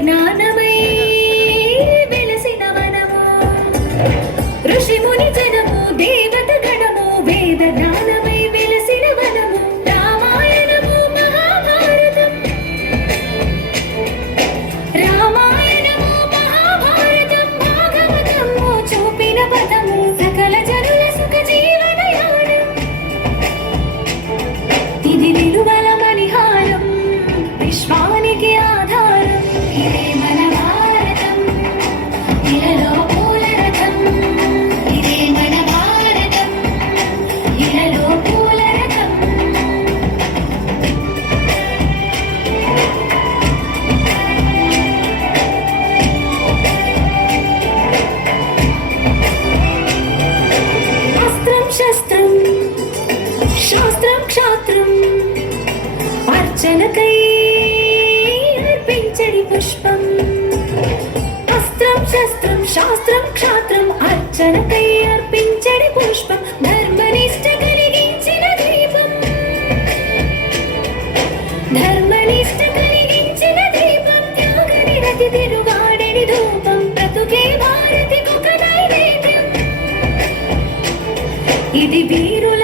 జ్ఞానమై వెలసిన వనము ఋషి ముని జనము దేవత గణము వేద జ్ఞానమై వెలసిన వనము రామాయణము మహాభారతం రామాయణము మహాభారతం భాగవతము చూపిన పదము సకల జనుల సుఖ జీవనయానం ఇది విలువల మణిహారం విశ్వానికి ఆధారం ఇదే మన భారతం ఇలలో పూల రథం ఇదే మన భారతం ఇలలో పూల రథం అస్త్రం శస్త్రం శాస్త్రం క్షాత్రం అర్చనకై అర్పించడి పుష్పం అస్త్రం శస్త్రం శాస్త్రం క్షాత్రం అర్చనకై అర్పించడి పుష్పం ధర్మనిష్ట కలిగించిన దీపం ధర్మనిష్ట కలిగించిన దీపం త్యాగ నిరతి తిరుగాడని ధూపం బ్రతుకే భారతికొక నైవేద్యం ఇది వీరుల